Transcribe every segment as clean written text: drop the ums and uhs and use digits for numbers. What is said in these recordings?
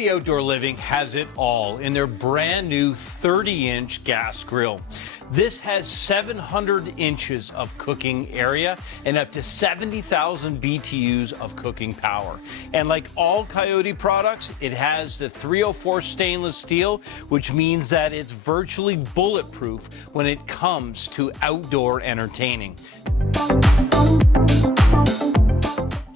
Coyote Outdoor Living has it all in their brand new 30-inch gas grill. This has 700 inches of cooking area and up to 70,000 BTUs of cooking power. And like all Coyote products, it has the 304 stainless steel, which means that it's virtually bulletproof when it comes to outdoor entertaining.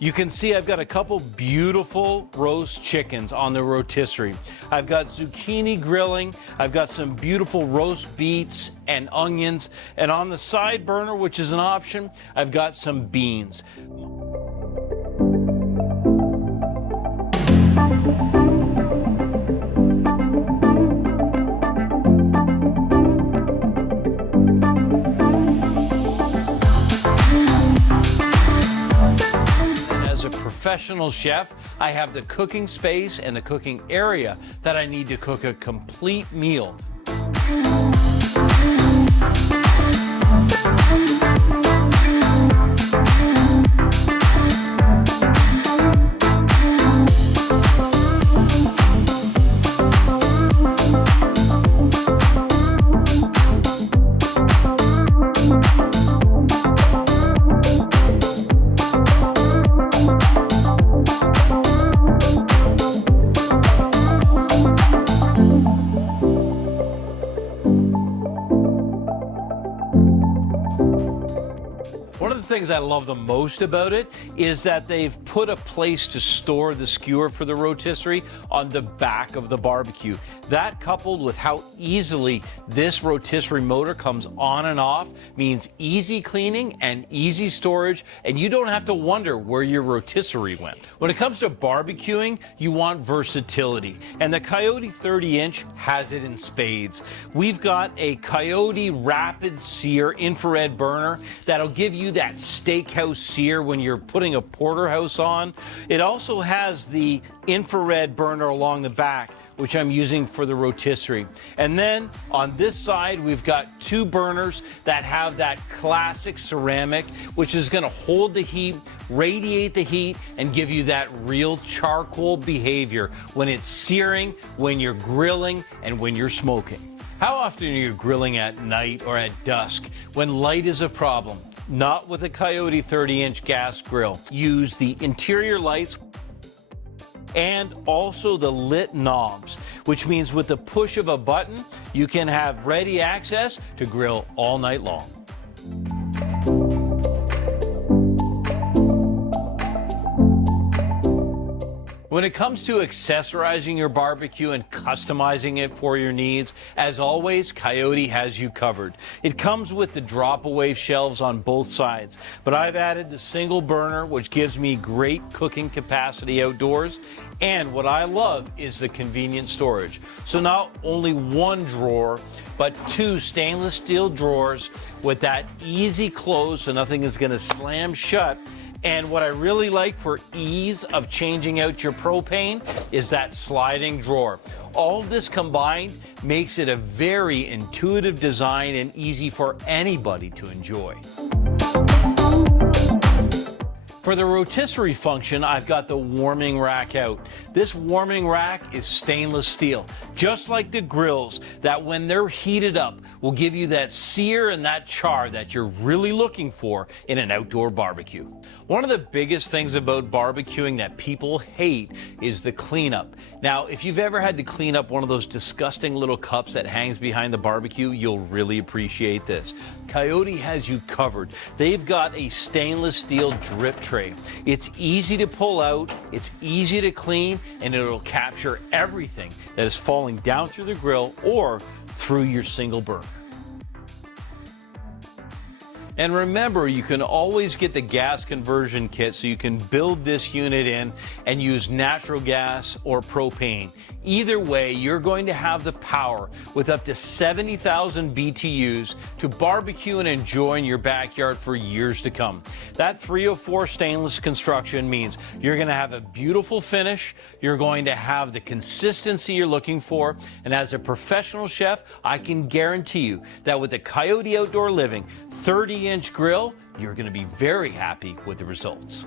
You can see I've got a couple beautiful roast chickens on the rotisserie. I've got zucchini grilling, I've got some beautiful roast beets and onions, and on the side burner, which is an option, I've got some beans. Professional chef, I have the cooking space and the cooking area that I need to cook a complete meal. One of the things I love the most about it is that they've put a place to store the skewer for the rotisserie on the back of the barbecue. That, coupled with how easily this rotisserie motor comes on and off, means easy cleaning and easy storage, and you don't have to wonder where your rotisserie went. When it comes to barbecuing, you want versatility, and the Coyote 30-inch has it in spades. We've got a Coyote RapidSear infrared burner that'll give you that steakhouse sear when you're putting a porterhouse on. It also has the infrared burner along the back, which I'm using for the rotisserie. And then on this side, we've got two burners that have that classic ceramic, which is gonna hold the heat, radiate the heat, and give you that real charcoal behavior when it's searing, when you're grilling, and when you're smoking. How often are you grilling at night or at dusk when light is a problem? Not with a Coyote 30-inch gas grill. Use the interior lights and also the lit knobs, which means with the push of a button, you can have ready access to grill all night long. When it comes to accessorizing your barbecue and customizing it for your needs, as always, Coyote has you covered. It comes with the drop-away shelves on both sides, but I've added the single burner, which gives me great cooking capacity outdoors, and what I love is the convenient storage. So not only one drawer, but two stainless steel drawers with that easy close so nothing is going to slam shut. And what I really like for ease of changing out your propane is that sliding drawer. All this combined makes it a very intuitive design and easy for anybody to enjoy. For the rotisserie function, I've got the warming rack out. This warming rack is stainless steel, just like the grills that when they're heated up will give you that sear and that char that you're really looking for in an outdoor barbecue. One of the biggest things about barbecuing that people hate is the cleanup. Now, if you've ever had to clean up one of those disgusting little cups that hangs behind the barbecue, you'll really appreciate this. Coyote has you covered. They've got a stainless steel drip tray. It's easy to pull out, it's easy to clean, and it'll capture everything that is falling down through the grill or through your single burner. And remember, you can always get the gas conversion kit so you can build this unit in and use natural gas or propane. Either way, you're going to have the power with up to 70,000 BTUs to barbecue and enjoy in your backyard for years to come. That 304 stainless construction means you're going to have a beautiful finish, you're going to have the consistency you're looking for, and as a professional chef, I can guarantee you that with the Coyote Outdoor Living 30-inch grill, you're going to be very happy with the results.